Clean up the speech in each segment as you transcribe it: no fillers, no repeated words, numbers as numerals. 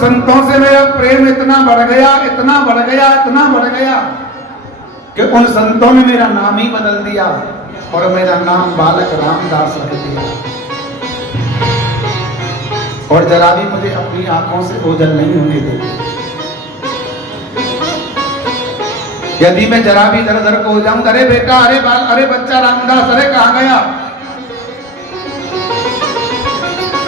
संतों से मेरा प्रेम इतना बढ़ गया, इतना बढ़ गया, इतना बढ़ गया कि उन संतों ने मेरा नाम ही बदल दिया और मेरा नाम बालक रामदास रख दिया। और जरा भी मुझे अपनी आंखों से ओझल नहीं होने देते। यदि मैं जरा भी इधर उधर को हो जाऊं, अरे बेटा, अरे बच्चा रामदास, अरे कहां गया,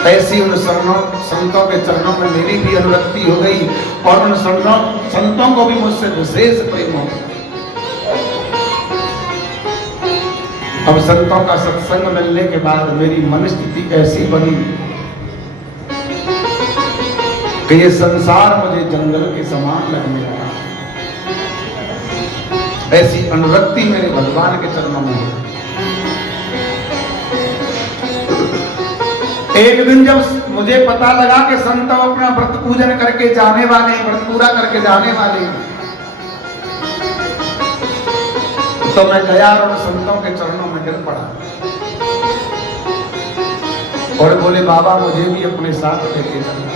ऐसी उन संतों के चरणों में मेरी भी अनुरक्ति हो गई और उन संतों को भी मुझसे विशेष प्रेम हो गया। अब संतों का सत्संग मिलने के बाद मेरी मनस्थिति ऐसी बनी कि ये संसार मुझे जंगल के समान लगने लगा। ऐसी अनुरक्ति मेरे भगवान के चरणों में है। एक दिन जब मुझे पता लगा कि संत अपना व्रत पूजन करके जाने वाले, व्रत पूरा करके जाने वाले, तो मैं गया और संतों के चरणों में गिर पड़ा और बोले, बाबा मुझे भी अपने साथ लेके चलना।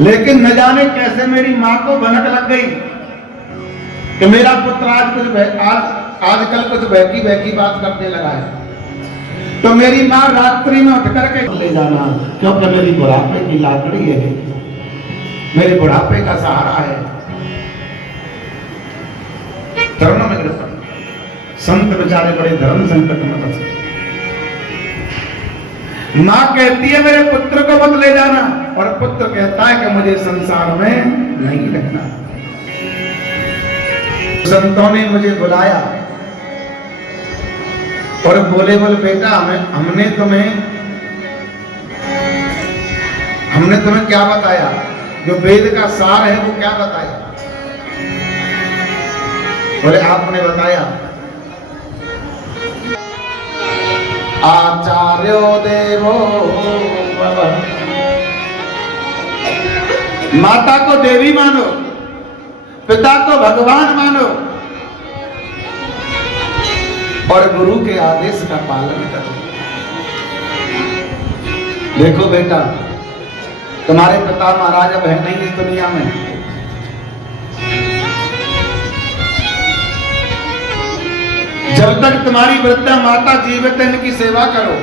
लेकिन न जाने कैसे मेरी माँ को भनक लग गई कि मेरा पुत्र आजकल कुछ बहकी बात करने लगा है। तो मेरी माँ रात्रि में उठ करके ले जाना, क्योंकि मेरी बुढ़ापे की लाकड़ी है, मेरे बुढ़ापे का सहारा है। चरणों में गिर पड़ा। संत बेचारे बड़े धर्म संकट में फंसे। माँ कहती है मेरे पुत्र को मत ले जाना, और पुत्र कहता है कि मुझे संसार में नहीं रखना। संतों ने मुझे बुलाया और बोले बेटा, हमने तुम्हें क्या बताया, जो वेद का सार है वो क्या बताया? बोले आपने बताया आचार्यो देवो भव। माता को देवी मानो, पिता को भगवान मानो और गुरु के आदेश का पालन करो। देखो बेटा, तुम्हारे पिता महाराज अब है नहीं इस दुनिया में। जब तक तुम्हारी वृद्धा माता जीवित है इनकी सेवा करो,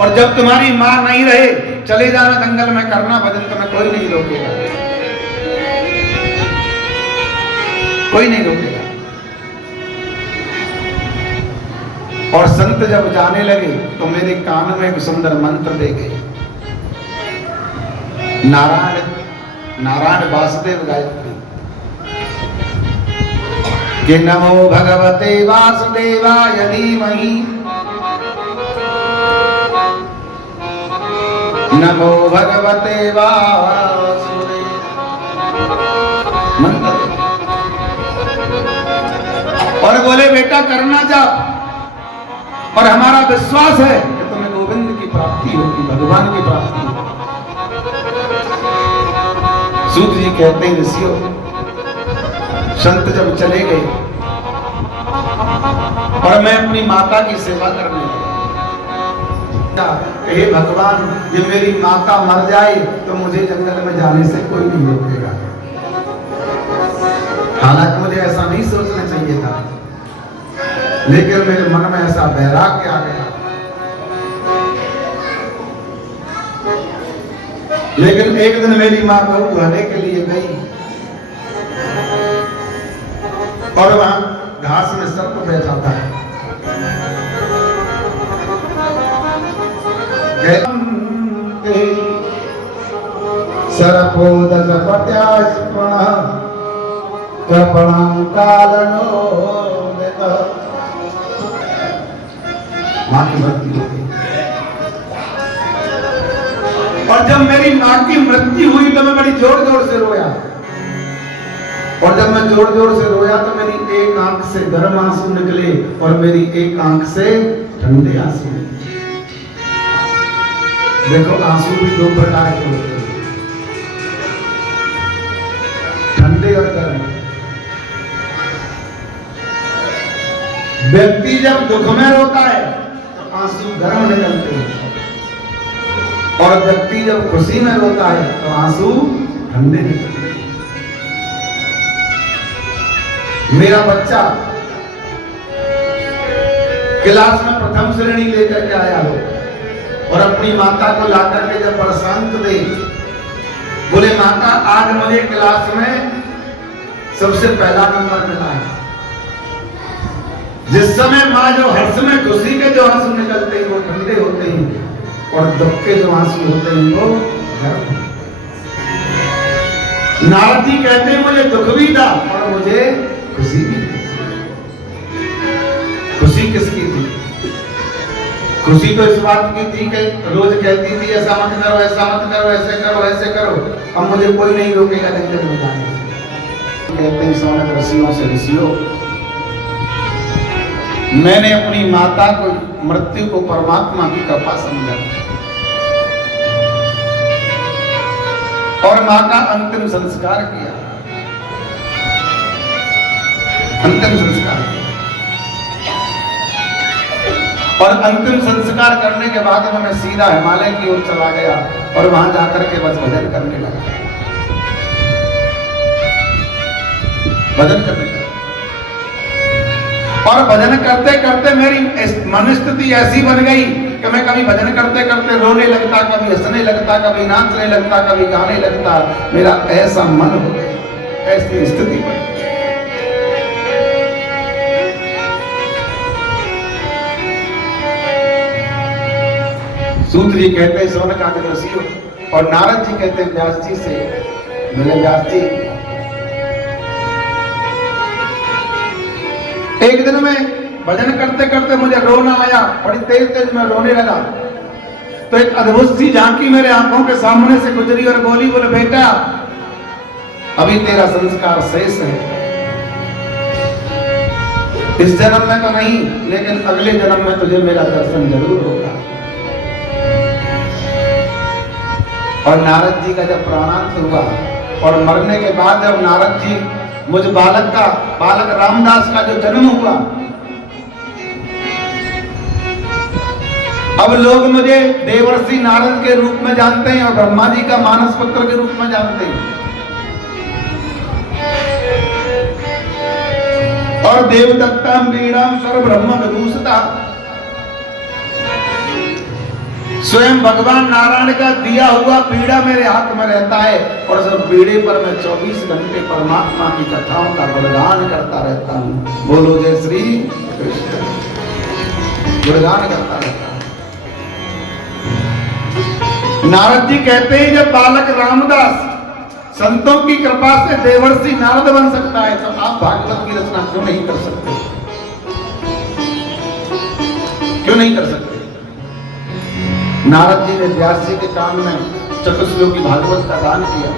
और जब तुम्हारी माँ नहीं रहे चले जाना जंगल में करना भजन, तुम्हें कोई नहीं रोकेगा, कोई नहीं रोकेगा। और संत जब जाने लगे तो मेरे कान में एक सुंदर मंत्र दे गए, नारायण वासुदेव गायत्री कि नमो भगवते वासुदेवाय धीमहि, नमो भगवते वासुदेव। मंत्र और बोले बेटा करना जा, और हमारा विश्वास है कि तुम्हें गोविंद की प्राप्ति होगी, भगवान की प्राप्ति होगी। सूत जी कहते हैं ऋषियों, संत जब चले गए और मैं अपनी माता की सेवा करने लगा, हे भगवान, ये मेरी माता मर जाए तो मुझे जंगल में जाने से कोई नहीं रोकेगा। हालांकि मुझे ऐसा नहीं सोचना चाहिए था, लेकिन मेरे मन में ऐसा वैराग्य आ गया। लेकिन एक दिन मेरी माँ गऊ धोने के लिए गई और वहां घास में सर्प बैठा था। सर्पोदस पत्यास्पण कृपणं कालनो मां की मृत्यु हो गई। और जब मेरी मां की मृत्यु हुई तो मैं बड़ी जोर जोर से रोया, और जब मैं जोर जोर से रोया तो मेरी एक आंख से गर्म आंसू निकले और मेरी एक आंख से ठंडे आंसू निकले। देखो आंसू भी दो प्रकार के होते हैं, ठंडे और गर्म। व्यक्ति जब दुख में रोता है तो आंसू गर्म निकलते हैं, और व्यक्ति जब खुशी में रोता है तो आंसू ठंडे निकलते हैं। मेरा बच्चा क्लास में प्रथम श्रेणी लेकर के आया हो और अपनी माता को लाकर के जब प्रशांत दे, बोले माता आज मुझे क्लास में सबसे पहला नंबर मिला है। जिस समय माँ जो हर्ष में खुशी के जो आंसू निकलते हैं वो ठंडे होते हैं और दुख के जो आंसू होते हैं वो गर्म। नारद जी कहते हैं मुझे दुख भी था और मुझे खुशी भी। खुशी किसकी थी? खुशी तो इस बात की थी कि रोज कहती थी ऐसा मत करो, ऐसा मत करो, ऐसे करो, ऐसे करो, अब मुझे कोई नहीं रोकेगा जंगल में जाने से। कहते हैं सोने ऋषियों से ऋषियों, मैंने अपनी माता को मृत्यु को परमात्मा की कृपा समझा और मां का अंतिम संस्कार किया। अंतिम संस्कार और अंतिम संस्कार करने के बाद में मैं सीधा हिमालय की ओर चला गया और वहां जाकर के बस भजन करने लगा। भजन करने लगा और भजन करते करते मेरी मन स्थिति ऐसी बन गई कि मैं कभी भजन करते करते रोने लगता, कभी हंसने लगता, कभी नाचने लगता, कभी गाने लगता। मेरा ऐसा मन हो गया, ऐसी स्थिति बन गई। सूत जी कहते हैं सोन का ऋषियों और नारद जी कहते हैं व्यास जी से, मेरे व्यास जी एक दिन में भजन करते करते मुझे रोना आया, बड़ी तेज तेज में रोने लगा। तो एक अद्भुत सी झांकी मेरे आंखों के सामने से गुजरी और बोली, बोले बेटा अभी तेरा संस्कार शेष है, इस जन्म में तो नहीं लेकिन अगले जन्म में तुझे मेरा दर्शन जरूर होगा। और नारद जी का जब प्राणांत हुआ और मरने के बाद जब नारद जी मुझ बालक रामदास का जो जन्म हुआ, अब लोग मुझे देवर्षि नारद के रूप में जानते हैं और ब्रह्मा जी का मानस पुत्र के रूप में जानते हैं। और देवदत्ताम वीणाम सर्व ब्रह्म विभूषिता, स्वयं भगवान नारायण का दिया हुआ पीड़ा मेरे हाथ में रहता है और सब पीड़े पर मैं 24 घंटे परमात्मा की कथाओं का गुणगान करता रहता हूँ। बोलो जय श्री कृष्ण, गुणगान करता रहता हूँ। नारद जी कहते हैं जब बालक रामदास संतों की कृपा से देवर्षि नारद बन सकता है तो आप भागवत की रचना क्यों नहीं कर सकते? क्यों नहीं कर सकते? नारद जी ने व्यास जी के कान में चतुश्लोकी भागवत का दान किया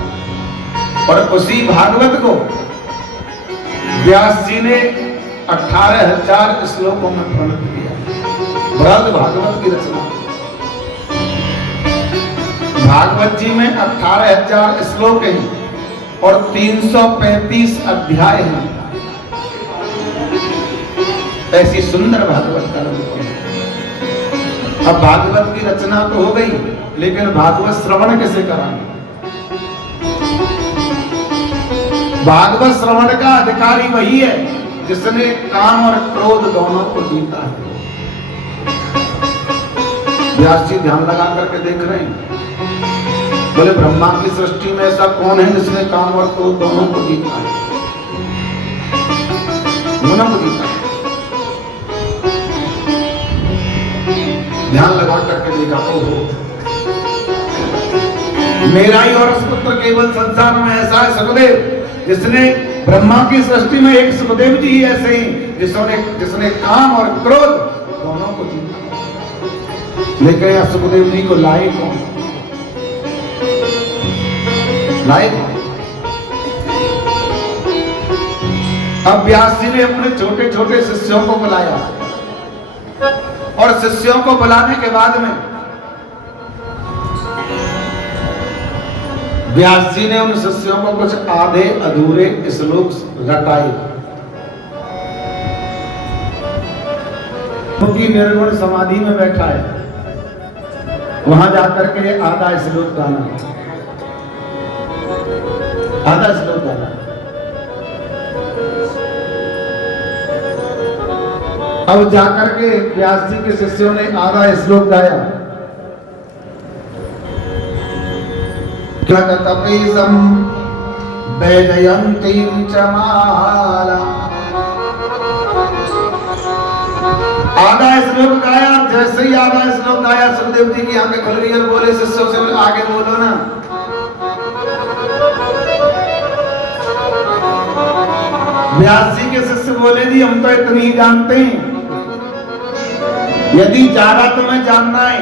और उसी भागवत को व्यास जी ने 18,000 श्लोकों में प्रणत किया। बृहद भागवत की रचना, भागवत जी में 18,000 श्लोक हैं और 335 अध्याय हैं। ऐसी सुंदर भागवत का रूप है। अब भागवत की रचना तो हो गई लेकिन भागवत श्रवण कैसे कराएं? भागवत श्रवण का अधिकारी वही है जिसने काम और क्रोध दोनों को जीता है। व्यास जी ध्यान लगा करके देख रहे हैं, बोले ब्रह्मा की सृष्टि में ऐसा कौन है जिसने काम और क्रोध दोनों को जीता है? दोनों को जीता है। ध्यान लगा करके देखा, ओहो मेरा ही और पुत्र केवल संसार में ऐसा है सुखदेव जिसने ब्रह्मा की सृष्टि में एक सुखदेव जी ही ऐसे ही जिसने काम और क्रोध दोनों को जीता। लेकिन यह सुखदेव जी को लाए कौन? लाए कौन? अब व्यास जी ने अपने छोटे छोटे शिष्यों को बुलाया और शिष्यों को बुलाने के बाद में व्यास जी ने उन शिष्यों को कुछ आधे अधूरे श्लोक रटाए। क्योंकि निर्गुण समाधि में बैठा है वहां जाकर के आधा श्लोक गाना, आधा श्लोक गाना। अब जाकर के व्यास जी के शिष्यों ने आधा श्लोक गाया। कपीसम वैजयंतीं च माला, आधा श्लोक गाया। जैसे ही आधा श्लोक गाया सुखदेव जी की आंखें खुल गई और बोले शिष्यों से, आगे बोलो ना। व्यास जी के शिष्य बोले जी हम तो इतनी ही जानते हैं, यदि ज्यादा तुम्हें जानना है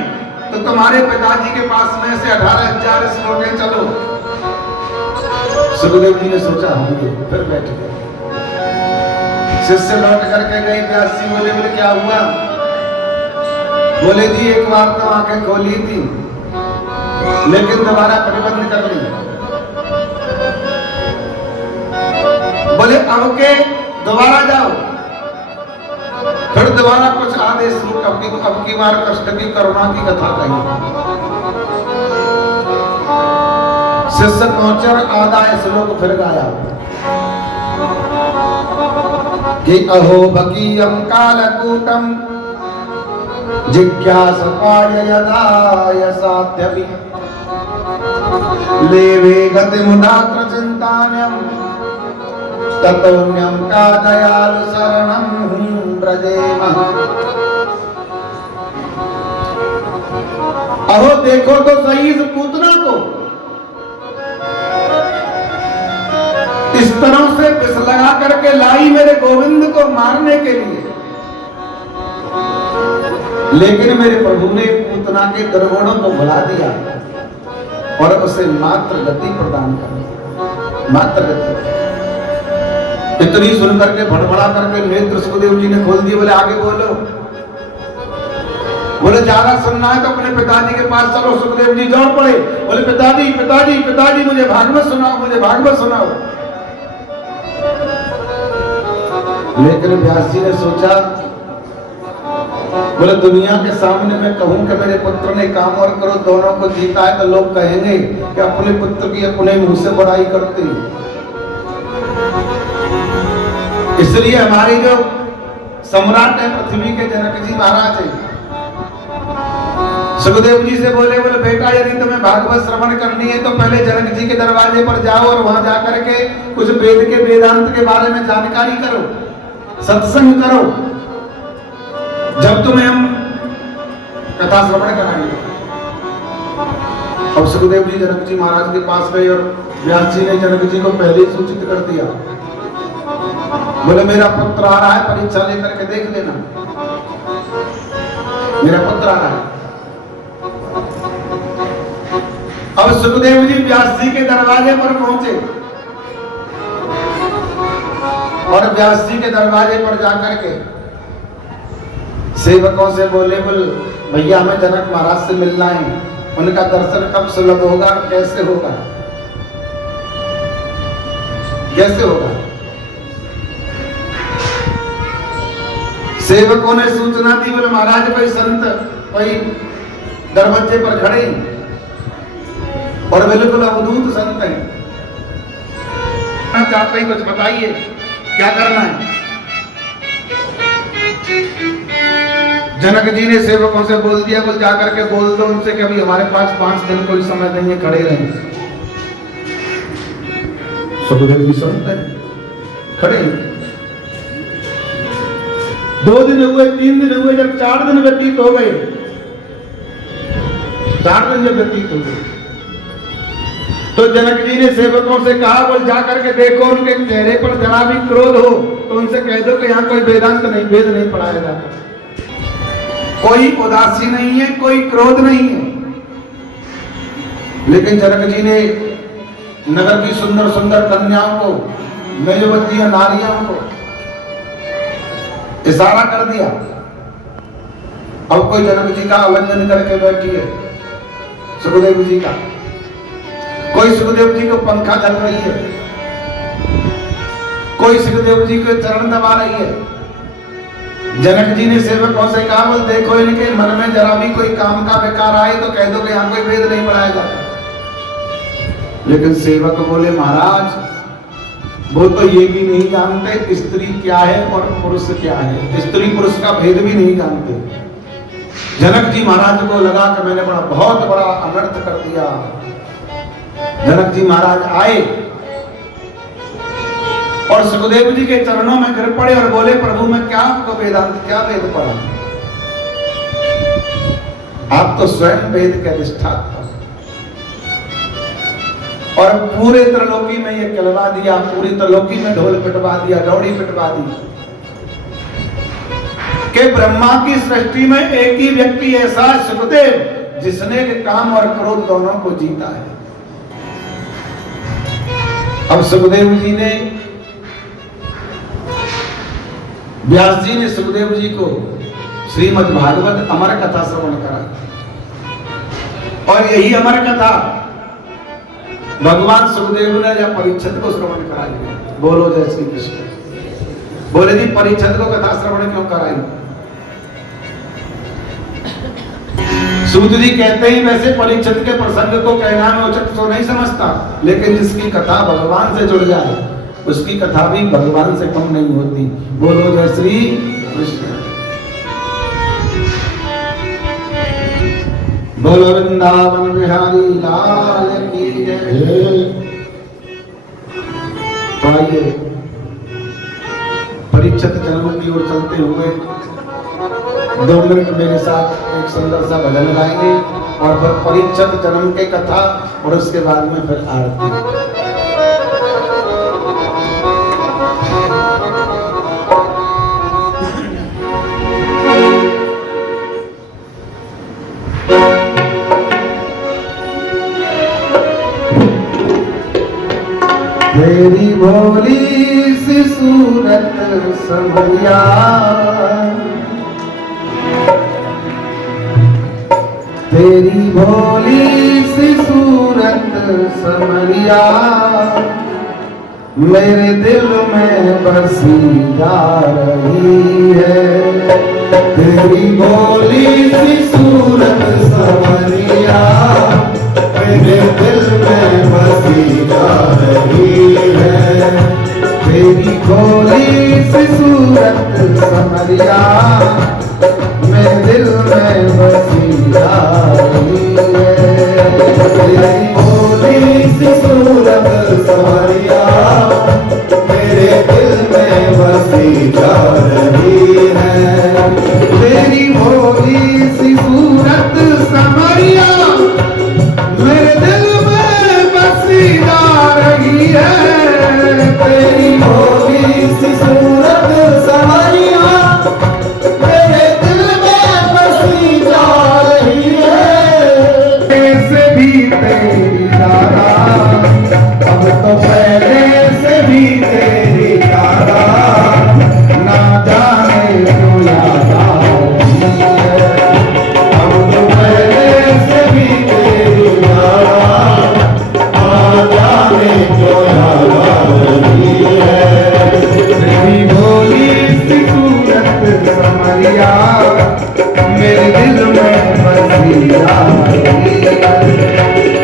तो तुम्हारे पिताजी के पास में से 18,000 श्लोक है, चलो। सुखदेव जी ने सोचा होंगे, फिर बैठ गए। शिष्य लौट करके गए। व्यास जी बोले क्या हुआ? बोले जी एक बार तो आंखें खोली थी लेकिन दोबारा प्रतिबंध कर ली। बोले अब के दोबारा जाओ, फिर दोबारा कुछ आदेश रूप अब की बार कष्ट की करुणा की कथा कही। शिष्य पहुंचे और आधा श्लोक फिर गाया कि अहो भकीयम कालकूटम जिज्ञासपाय यदा यसाध्यपि लेवे गतिमुदात्र चिंतान्यम ततोन्यम का दयालु शरणम ब्रजेम। अहो देखो तो सही इस पूतना को, इस तरह से विष लगा करके लाई मेरे गोविंद को मारने के लिए, लेकिन मेरे प्रभु ने पूतना के दुर्गुणों को भुला दिया और उसे मात्र गति प्रदान कर, मात्र गति। इतनी सुनकर के भड़बड़ा करके नेत्र सुखदेव जी ने खोल दिए। बोले आगे बोलो। बोले ज्यादा सुनना है तो अपने पिताजी के पास चलो। सुखदेव जी दौड़ पड़े। बोले पिताजी पिताजी पिताजी मुझे भागवत सुनाओ, मुझे भागवत सुनाओ। लेकिन व्यास जी ने सोचा, बोले दुनिया के सामने मैं कहूं कि मेरे पुत्र ने काम और करो दोनों को जीता है तो लोग कहेंगे कि अपने पुत्र की अपने मुंह से बड़ाई करते हैं। इसलिए हमारी जो सम्राट है पृथ्वी के जनक जी महाराज है, सुखदेव जी से बोले बेटा यदि तुम्हें भागवत श्रवण करनी है तो पहले जनक जी के दरवाजे पर जाओ और वहां जाकर के कुछ वेद के वेदांत के बारे में जानकारी करो, सत्संग करो, जब तुम्हें हम कथा श्रवण कराएंगे। अब सुखदेव जी जनक जी महाराज के पास गए और व्यास जी ने जनक जी को पहले ही सूचित कर दिया। बोले मेरा पुत्र आ रहा है, परीक्षा लेकर के देख लेना, मेरा पुत्र आ रहा है। अब सुखदेव जी व्यास जी के दरवाजे पर पहुंचे और व्यास जी के दरवाजे पर जाकर के सेवकों से बोले भैया हमें जनक महाराज से मिलना है, उनका दर्शन कब सुलभ होगा, कैसे होगा, कैसे होगा। सेवकों ने सूचना दी। बोले महाराज कोई संत कोई दरवाजे पर खड़े और बिल्कुल अवधूत संत है, चाहते हैं कुछ बताइए क्या करना है। जनक जी ने सेवकों से बोल दिया, बोल जाकर के बोल दो उनसे कि अभी हमारे पास 5 दिन कोई समय नहीं है, खड़े रहें। सुखदेव जी सुनते खड़े। 2 दिन हुए, 3 दिन हुए, जब 4 दिन व्यतीत हो गए, 4 दिन जब व्यतीत हो गए तो जनक जी ने सेवकों से कहा, बोल जाकर के देखो उनके चेहरे पर जरा भी क्रोध हो तो उनसे कह दो कि यहाँ कोई वेदांत नहीं, वेद नहीं पढ़ाया जाता, कोई उदासी नहीं है, कोई क्रोध नहीं है। लेकिन जनक जी ने नगर की सुंदर सुंदर कन्याओं को, नयवती नारियों को इशारा कर दिया। अब कोई जनक जी का आलिंगन करके बैठी है सुखदेव जी का, कोई सुखदेव जी को पंखा चल रही है, कोई सुखदेव जी के चरण दबा रही है। जनक जी ने सेवकों से कहा, बोल देखो इनके मन में जरा भी कोई काम का विकार आए तो कह दो कि यहाँ कोई वेद नहीं पढ़ाया जाता। लेकिन सेवक बोले, महाराज वो तो ये भी नहीं जानते स्त्री क्या है और पुरुष क्या है, स्त्री पुरुष का भेद भी नहीं जानते। जनक जी महाराज को लगा कि मैंने बहुत बड़ा अनर्थ कर दिया। जनक जी महाराज आए और सुखदेव जी के चरणों में गिर पड़े और बोले, प्रभु मैं क्या आपको वेदांत क्या वेद पढ़ा, आप तो स्वयं वेद के अधिष्ठाता और पूरे त्रिलोकी में ये कहलवा दिया, पूरी त्रिलोकी में ढोल पिटवा दिया, दौड़ी पिटवा दी कि ब्रह्मा की सृष्टि में एक ही व्यक्ति ऐसा सुखदेव जिसने के काम और क्रोध दोनों को जीता है। अब सुखदेव जी ने, व्यास जी ने सुखदेव जी को श्रीमद् भागवत अमर कथा श्रवण करा और यही अमर कथा भगवान सुखदेव ने या परीक्षित को श्रवण कराई। बोलो जय श्री कृष्ण। बोले जी परीक्षित को कथा श्रवण क्यों कराई? सूत जी कहते हैं वैसे परीक्षित के प्रसंग को कहना मैं उचित तो नहीं समझता, लेकिन जिसकी कथा भगवान से जुड़ जाए उसकी कथा भी भगवान से कम नहीं होती। बोलो जय श्री कृष्ण। बोलो वृंदावन बिहारी लाल की जय। तो आइए परीक्षित जन्म की ओर चलते हुए 2 मिनट मेरे साथ एक सुंदर सा भजन गाएंगे और फिर परीक्षित जन्म की कथा और उसके बाद में फिर आरती। तेरी भोली सी सूरत समरिया, तेरी भोली सी सूरत समरिया मेरे दिल में बसी जा रही है। तेरी भोली सी सूरत समरिया मेरे दिल में बसी जा रही है। तेरी भोली सी सूरत समरिया मेरे दिल में बसी जा रही है। तेरी भोली सी सूरत समरिया मेरे दिल में बसी जा रही है। तेरी भोली सी सूरत समरिया मेरे दिल में बसी जा रही है। तेरी भोली सी सूरत समरिया मेरे दिल में बसी जा रही है। कैसे भी तेरी दादा अब तो पहले से भी तेरी दादा ना जाने क्यों याद आ रही है। अब तो पहले से भी तेरी दादा ना जाने क्यों याद आ रही है। तेरी भोली सी सूरत समरिया मेरे दिल में बसी जा रही है।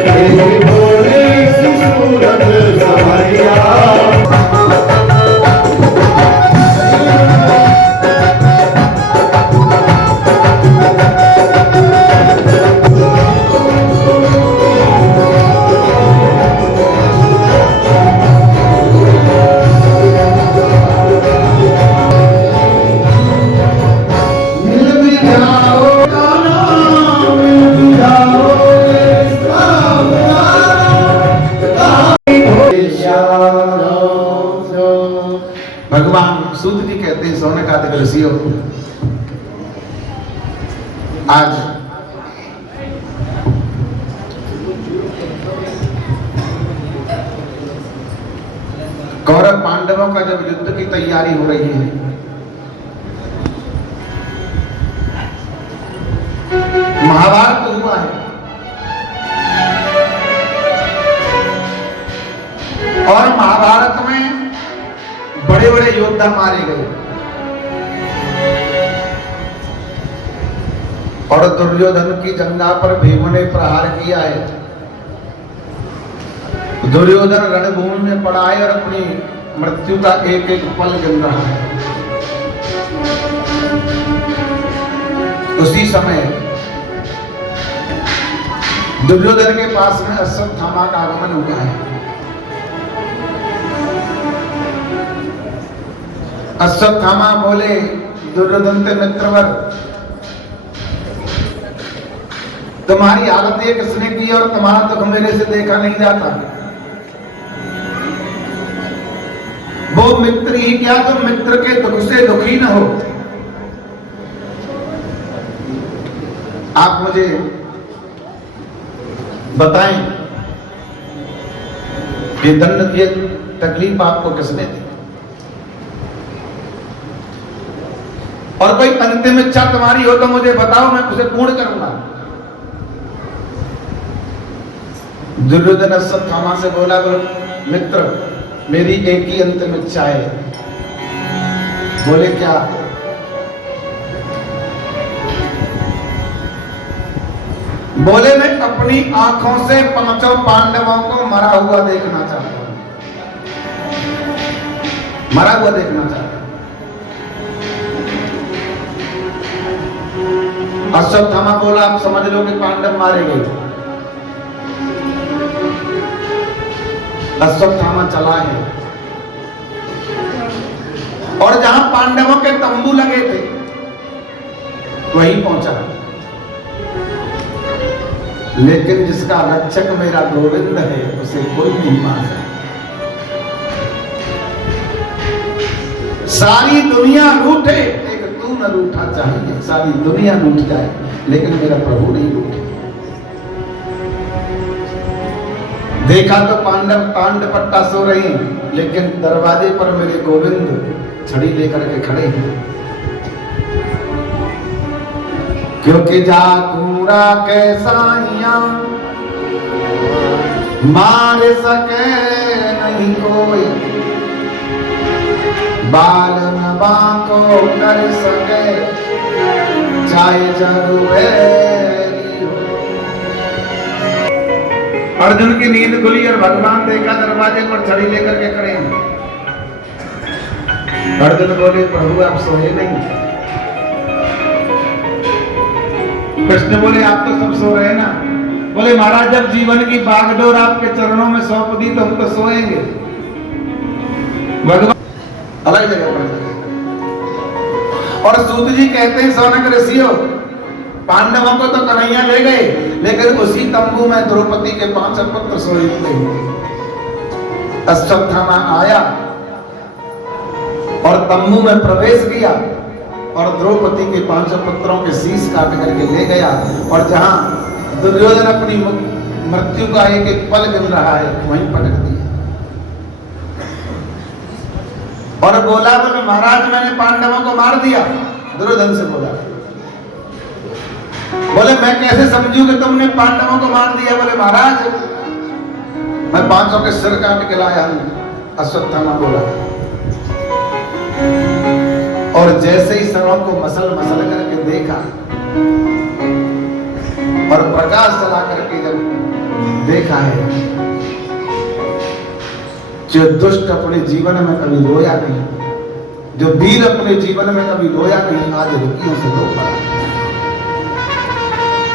तेरी भोली सी सूरत समरिया भगवान सूत जी कहते हैं सोने का ऋषियों आज कौरव पांडवों का जब युद्ध की तैयारी हो रही है, महाभारत हुआ है और महाभारत में बड़े बड़े योद्धा मारे गए। और दुर्योधन की जंगा पर भीम ने प्रहार किया है। दुर्योधन रणभूमि में पड़ा है और अपनी मृत्यु का एक एक पल गिन रहा है। उसी समय दुर्योधन के पास में अश्वत्थामा का आगमन हुआ है। अश्वत्थामा बोले, दुर्योधन के मित्रवर, तुम्हारी हालत ये किसने की और तुम्हारा दुख मेरे से देखा नहीं जाता। वो मित्र ही क्या, तुम मित्र के दुख से दुखी न हो। आप मुझे बताएं कि दंड ये तकलीफ आपको किसने दी, और कोई अंतिम इच्छा तुम्हारी हो तो मुझे बताओ, मैं उसे पूर्ण करूंगा। दुर्योधन अश्वत्थामा से बोला, मित्र मेरी एक ही अंतिम इच्छा है। बोले क्या? बोले मैं अपनी आंखों से पांचों पांडवों को मरा हुआ देखना चाहता हूं, मरा हुआ देखना चाहता हूं। अश्वत्थामा बोला, आप समझ लो कि पांडव मारे गए। अश्वत्थामा चला है और जहां पांडवों के तंबू लगे थे वहीं पहुंचा, लेकिन जिसका रक्षक मेरा गोविंद है उसे कोई नहीं मारता। सारी दुनिया रूठे, एक तू न रूठा चाहिए। सारी दुनिया रूठ जाए लेकिन मेरा प्रभु नहीं रूठे। देखा तो पांडव तांड पट्टा सो रहे हैं, लेकिन दरवाजे पर मेरे गोविंद छड़ी लेकर के खड़े हैं। क्योंकि जाकूरा कैसाइया मार सके नहीं कोई, बाल न बाको कर सके चाहे जरूर। अर्जुन की नींद खुली और भगवान देखा दरवाजे पर छड़ी लेकर के खड़े हैं। अर्जुन बोले, प्रभु आप सोए नहीं। कृष्ण बोले, आप तो सब सो रहे हैं ना। बोले, महाराज जब जीवन की बागडोर आपके चरणों में सौंप दी तो हम तो सोएंगे। भगवान अलग जगह पर। और सूत जी कहते हैं, सौनक ऋषियों, पांडवों को तो कन्हैया ले गए, लेकिन उसी तंबू में द्रौपदी के 5 पुत्र सोए थे। अश्वत्थामा आया और तंबू में प्रवेश किया और द्रौपदी के 5 पुत्रों के शीश काट करके ले गया, और जहां दुर्योधन अपनी मृत्यु का एक एक पल गिन रहा है वहीं पटक दिया। और बोला, बोले महाराज मैंने पांडवों को मार दिया। दुर्योधन से बोला, बोले मैं कैसे समझूं कि तुमने पांडवों को मार दिया। बोले महाराज मैं 500 के सिर काट के लाया हूं। अश्वत्थामा बोला, और जैसे ही सरों को मसल मसल करके देखा और प्रकाश चला करके जब देखा है, जो दुष्ट अपने जीवन में कभी रोया नहीं, जो वीर अपने जीवन में कभी रोया नहीं, आज रुकियों से रो पड़ा।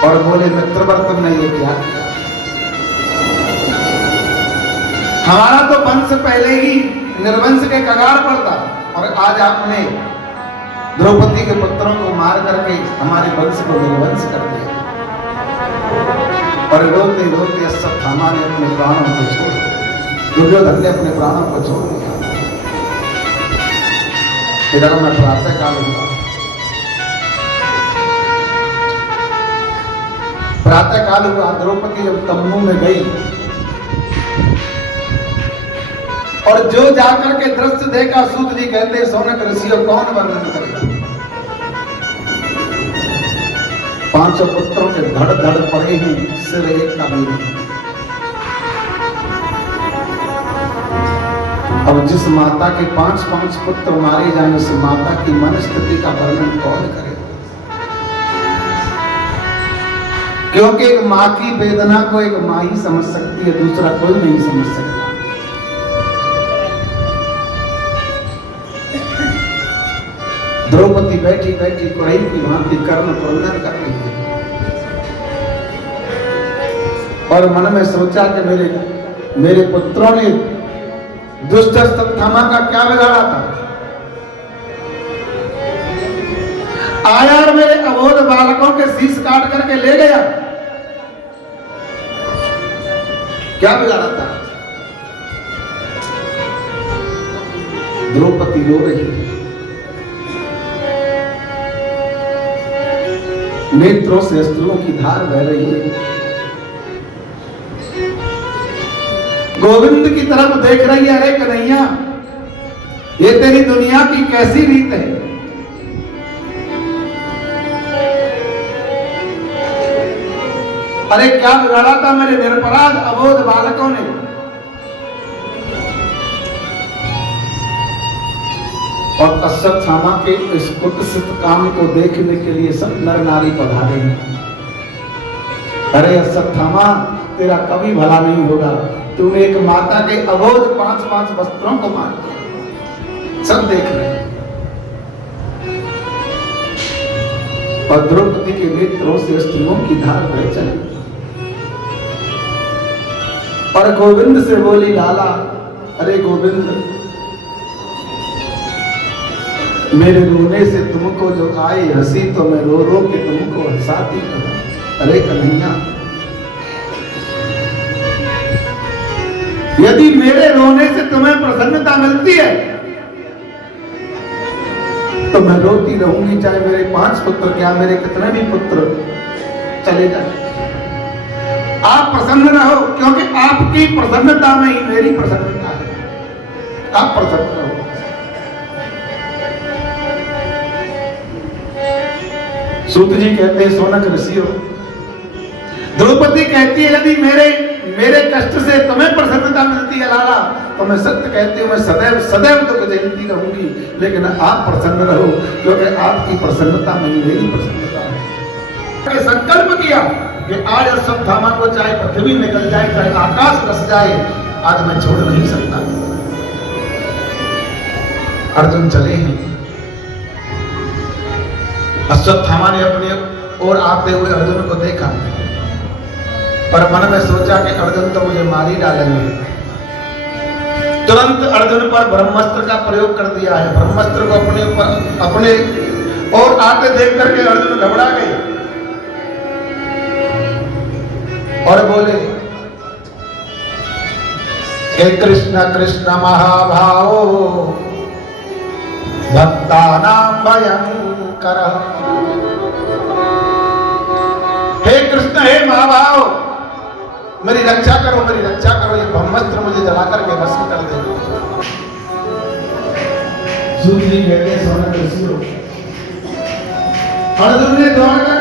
और बोले, मित्रवर तुमने ये क्या किया? हमारा तो वंश पहले ही निर्वंश के कगार पर था, और आज आपने द्रौपदी के पुत्रों को मार करके हमारे वंश को निर्वंश कर दिया। और रोते रोते अश्वत्थामा ने अपने प्राणों को छोड़ दिया, दुर्योधन ने अपने प्राणों को छोड़ दिया। इधर मैं प्रातः काल हुआ, प्रातः काल हुआ, द्रौपदी जब तंबू में गई और जो जाकर के दृश्य देखा, सूत जी कहते, सौनक ऋषियों कौन वर्णन करेगा। 500 पुत्रों के धड़ धड़ पड़े हैं, सिर एक का भी नहीं। अब जिस माता के 5-5 पुत्र मारे जाए, उस माता की मन स्थिति का वर्णन कौन करे। क्योंकि एक मां की वेदना को एक मां ही समझ सकती है, दूसरा कोई नहीं समझ सकता। द्रौपदी बैठी बैठी कुरई की भांति कर्ण क्रंदन कर रही है और मन में सोचा कि मेरे पुत्रों ने दुष्ट अश्वत्थामा का क्या बिगाड़ा था। आया और मेरे अबोध बालकों के शीश काट करके ले गया, क्या बिगाड़ा था। द्रौपदी रो रही है, नेत्रों से अश्रुओं की धार बह रही है, गोविंद की तरफ देख रही है। अरे कन्हैया, ये तेरी दुनिया की कैसी रीत है। अरे क्या बिगाड़ा था मेरे निरपराध अबोध बालकों ने। और अश्वत्थामा के इस कुत्सित काम को देखने के लिए सब नर नारी पधारे हैं। अरे अश्वत्थामा, तेरा कभी भला नहीं होगा, तूने एक माता के अबोध 5-5 वस्त्रों को मार दिया। सब देख रहे हैं और द्रौपदी के नेत्रों से अश्रुओं की धार बह चली और गोविंद से बोली, लाला, अरे गोविंद, मेरे रोने से तुमको जो आई हंसी तो मैं रो रो के तुमको हंसाती हूं। अरे कन्हैया, यदि मेरे रोने से तुम्हें प्रसन्नता मिलती है तो मैं रोती रहूंगी, चाहे मेरे 5 पुत्र क्या मेरे कितने भी पुत्र चले जाए। आप प्रसन्न रहो, क्योंकि आपकी प्रसन्नता में ही मेरी प्रसन्नता है। आप प्रसन्न रहो। सूत जी कहते हैं, सोनक ऋषियों, द्रौपदी कहती है, यदि मेरे कष्ट से तुम्हें प्रसन्नता मिलती है लाला, तो मैं सत्य कहती हूँ, मैं सदैव सदैव दुख झेलती रहूंगी, लेकिन आप प्रसन्न रहो, क्योंकि आपकी प्रसन्नता में ही मेरी प्रसन्नता है। संकल्प किया कि आज अश्वत्थामा को चाहे पृथ्वी निकल जाए, चाहे आकाश रस जाए, आज मैं छोड़ नहीं सकता। अर्जुन चले हैं। अश्वत्थामा ने अपने ओर आते हुए अर्जुन को देखा और मन में सोचा कि अर्जुन तो मुझे मार ही डालेंगे। तुरंत अर्जुन पर ब्रह्मास्त्र का प्रयोग कर दिया है। ब्रह्मास्त्र को अपने और आते देख करके अर्जुन घबरा गए और बोले, हे कृष्ण कृष्ण महाभावो भक्तानां भयंकर। हे कृष्ण, हे महाभाव, मेरी रक्षा करो, मेरी रक्षा करो, ये ब्रह्मास्त्र मुझे जला करके भस्म कर दे। सूत जी कहते हैं, सोनक ऋषियों, अर्जुन ने दौड़ कर